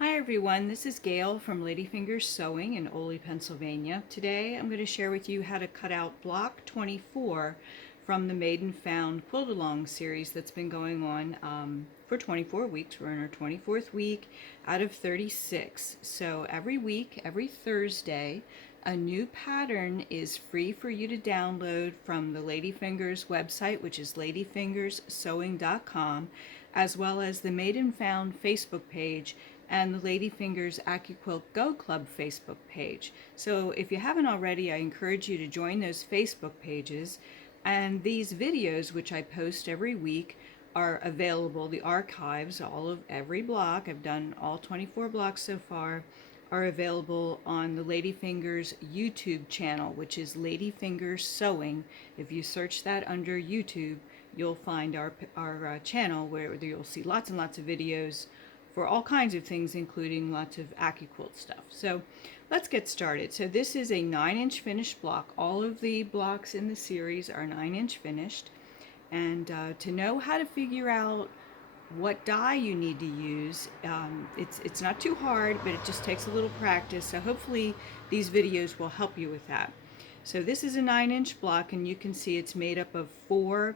Hi everyone, this is Gail from Ladyfingers Sewing in Ole, Pennsylvania. Today I'm going to share with you how to cut out block 24 from the Made and Found Quilt Along series that's been going on for 24 weeks. We're in our 24th week out of 36. So every week, every Thursday, a new pattern is free for you to download from the Ladyfingers website, which is ladyfingerssewing.com, as well as the Made and Found Facebook page and the Ladyfingers Accuquilt Go Club Facebook page. So if you haven't already, I encourage you to join those Facebook pages. And these videos, which I post every week, are available. The archives, all of every block, I've done all 24 blocks so far, are available on the Ladyfingers YouTube channel, which is Ladyfingers Sewing. If you search that under YouTube, you'll find our channel where you'll see lots and lots of videos for all kinds of things, including lots of Accuquilt stuff. So let's get started. So this is a 9-inch finished block. All of the blocks in the series are 9-inch finished. And to know how to figure out what die you need to use, it's not too hard, but it just takes a little practice. So hopefully these videos will help you with that. So this is a 9-inch block, and you can see it's made up of 4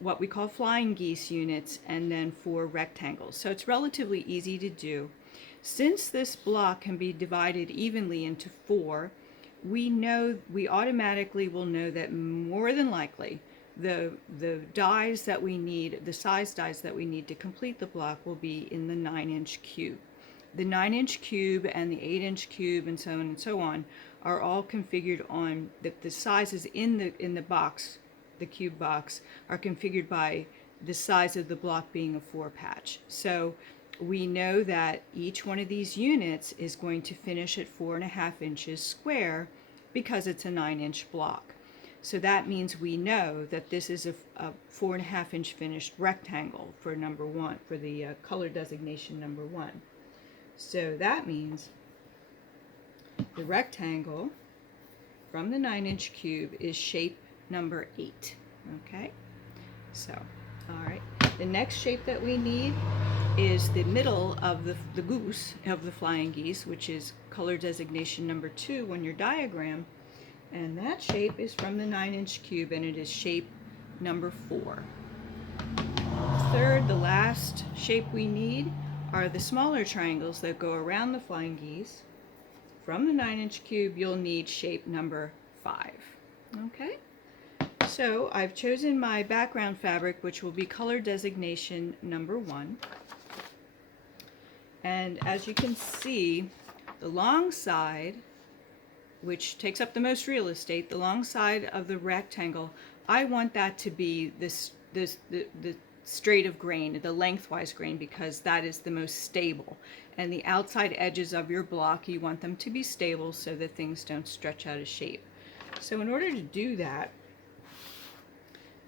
what we call flying geese units and then 4 rectangles. So it's relatively easy to do. Since this block can be divided evenly into 4, we automatically will know that more than likely the dies that we need, the size dies that we need to complete the block will be in the 9-inch cube. The 9-inch cube and the 8-inch cube and so on and so on are all configured on the sizes in the box. The cube box are configured by the size of the block being a 4-patch. So we know that each one of these units is going to finish at 4.5 inches square because it's a 9-inch block. So that means we know that this is a 4.5 inch finished rectangle for number 1, for the color designation number 1. So that means the rectangle from the 9-inch cube is shape number 8. Okay, so all right, the next shape that we need is the middle of the goose, of the flying geese, which is color designation number 2 on your diagram, and that shape is from the 9-inch cube, and it is shape number 4. Third, the last shape we need are the smaller triangles that go around the flying geese. From the 9-inch cube, you'll need shape number 5. Okay, so I've chosen my background fabric, which will be color designation number 1. And as you can see, the long side, which takes up the most real estate, the long side of the rectangle, I want that to be the straight of grain, the lengthwise grain, because that is the most stable. And the outside edges of your block, you want them to be stable so that things don't stretch out of shape. So in order to do that,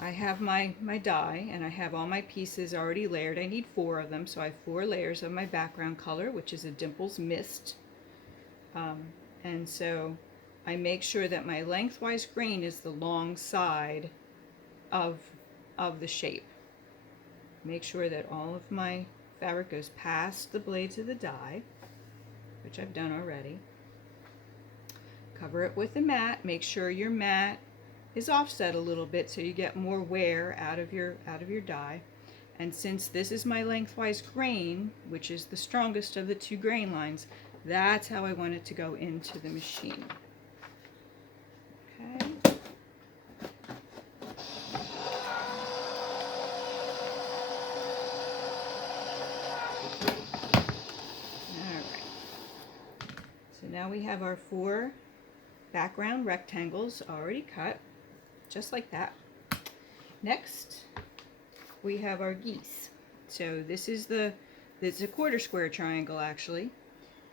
I have my die, and I have all my pieces already layered. I need 4 of them, so I have 4 layers of my background color, which is a Dimples Mist. And so I make sure that my lengthwise grain is the long side of the shape. Make sure that all of my fabric goes past the blades of the die, which I've done already. Cover it with a mat. Make sure your mat is offset a little bit so you get more wear out of your die. And since this is my lengthwise grain, which is the strongest of the 2 grain lines, that's how I want it to go into the machine. Okay. Alright. So now we have our 4 background rectangles already cut, just like that. Next, we have our geese. So this is a 1/4 square triangle actually,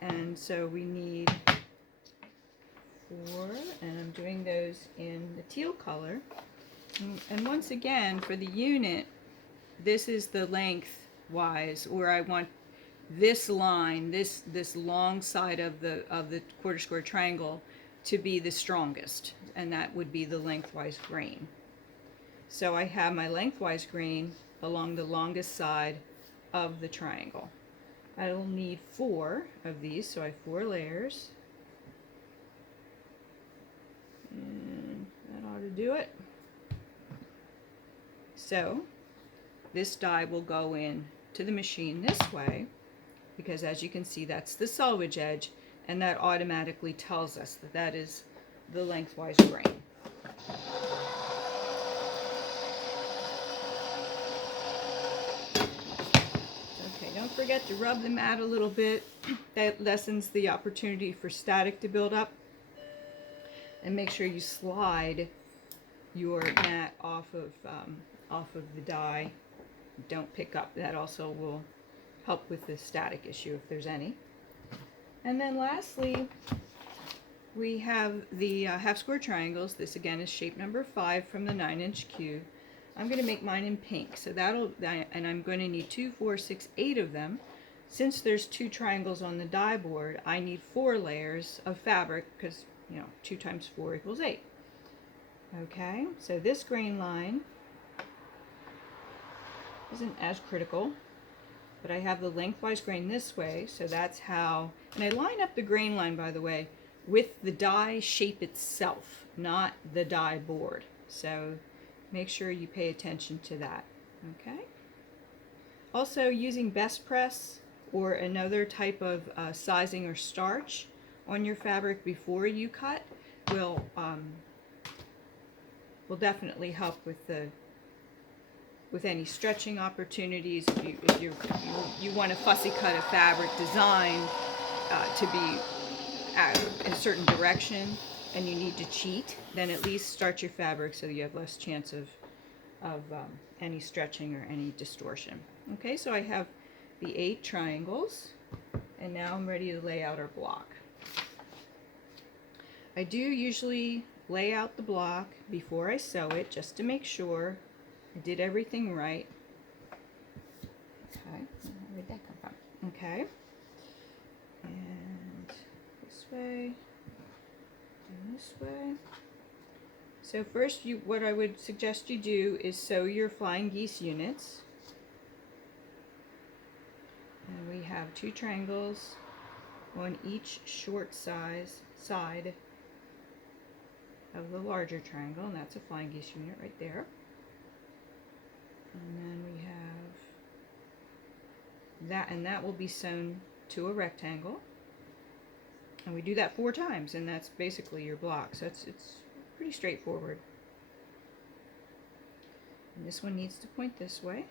and so we need 4, and I'm doing those in the teal color. And once again, for the unit, this is the lengthwise, where I want this line, this long side of the 1/4 square triangle to be the strongest, and that would be the lengthwise grain. So I have my lengthwise grain along the longest side of the triangle. I'll need 4 of these, so I have 4 layers. And that ought to do it. So this die will go in to the machine this way, because as you can see, that's the selvage edge, and that automatically tells us that that is the lengthwise grain. Okay, don't forget to rub the mat a little bit. That lessens the opportunity for static to build up. And make sure you slide your mat off of the die. Don't pick up. That also will help with the static issue if there's any. And then lastly, we have the half square triangles. This again is shape number 5 from the 9-inch cube. I'm going to make mine in pink, so and I'm going to need 2, 4, 6, 8 of them. Since there's 2 triangles on the die board, I need 4 layers of fabric, because 2 times 4 equals 8. Okay, so this grain line isn't as critical, but I have the lengthwise grain this way, so that's how, and I line up the grain line, by the way, with the die shape itself, not the die board. So make sure you pay attention to that, okay? Also, using best press or another type of sizing or starch on your fabric before you cut will definitely help with any stretching opportunities. If you want to fussy cut a fabric design to be in a certain direction and you need to cheat, then at least start your fabric so you have less chance of any stretching or any distortion. Okay, so I have the 8 triangles, and now I'm ready to lay out our block. I do usually lay out the block before I sew it, just to make sure I did everything right. Okay, where'd that come from? Okay, and this way, and this way. So first, what I would suggest you do is sew your flying geese units. And we have 2 triangles on each short side of the larger triangle, and that's a flying geese unit right there. And then we have that, and that will be sewn to a rectangle. And we do that 4 times, and that's basically your block. So it's pretty straightforward. And this one needs to point this way.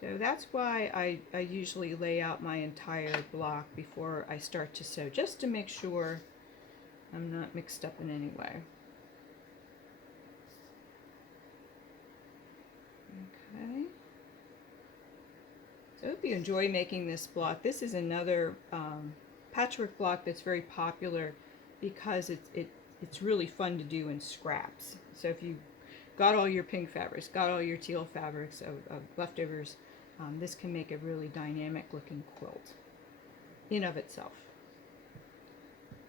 So that's why I usually lay out my entire block before I start to sew, just to make sure I'm not mixed up in any way. Okay. So I hope you enjoy making this block. This is another patchwork block that's very popular because it's really fun to do in scraps. So if you got all your pink fabrics, got all your teal fabrics of leftovers, this can make a really dynamic looking quilt in of itself.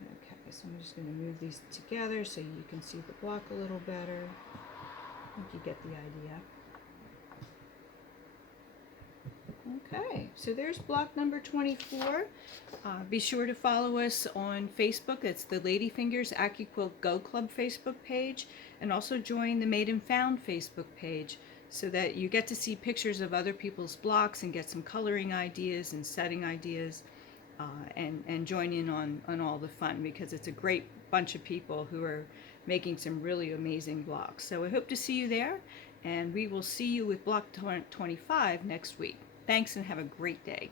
Okay, so I'm just going to move these together so you can see the block a little better. I think you get the idea. Okay, so there's block number 24. Be sure to follow us on Facebook. It's the Ladyfingers Accuquilt Go Club Facebook page, and also join the Made and Found Facebook page so that you get to see pictures of other people's blocks and get some coloring ideas and setting ideas, and join in on all the fun, because it's a great bunch of people who are making some really amazing blocks. So I hope to see you there, and we will see you with block 25 next week. Thanks, and have a great day.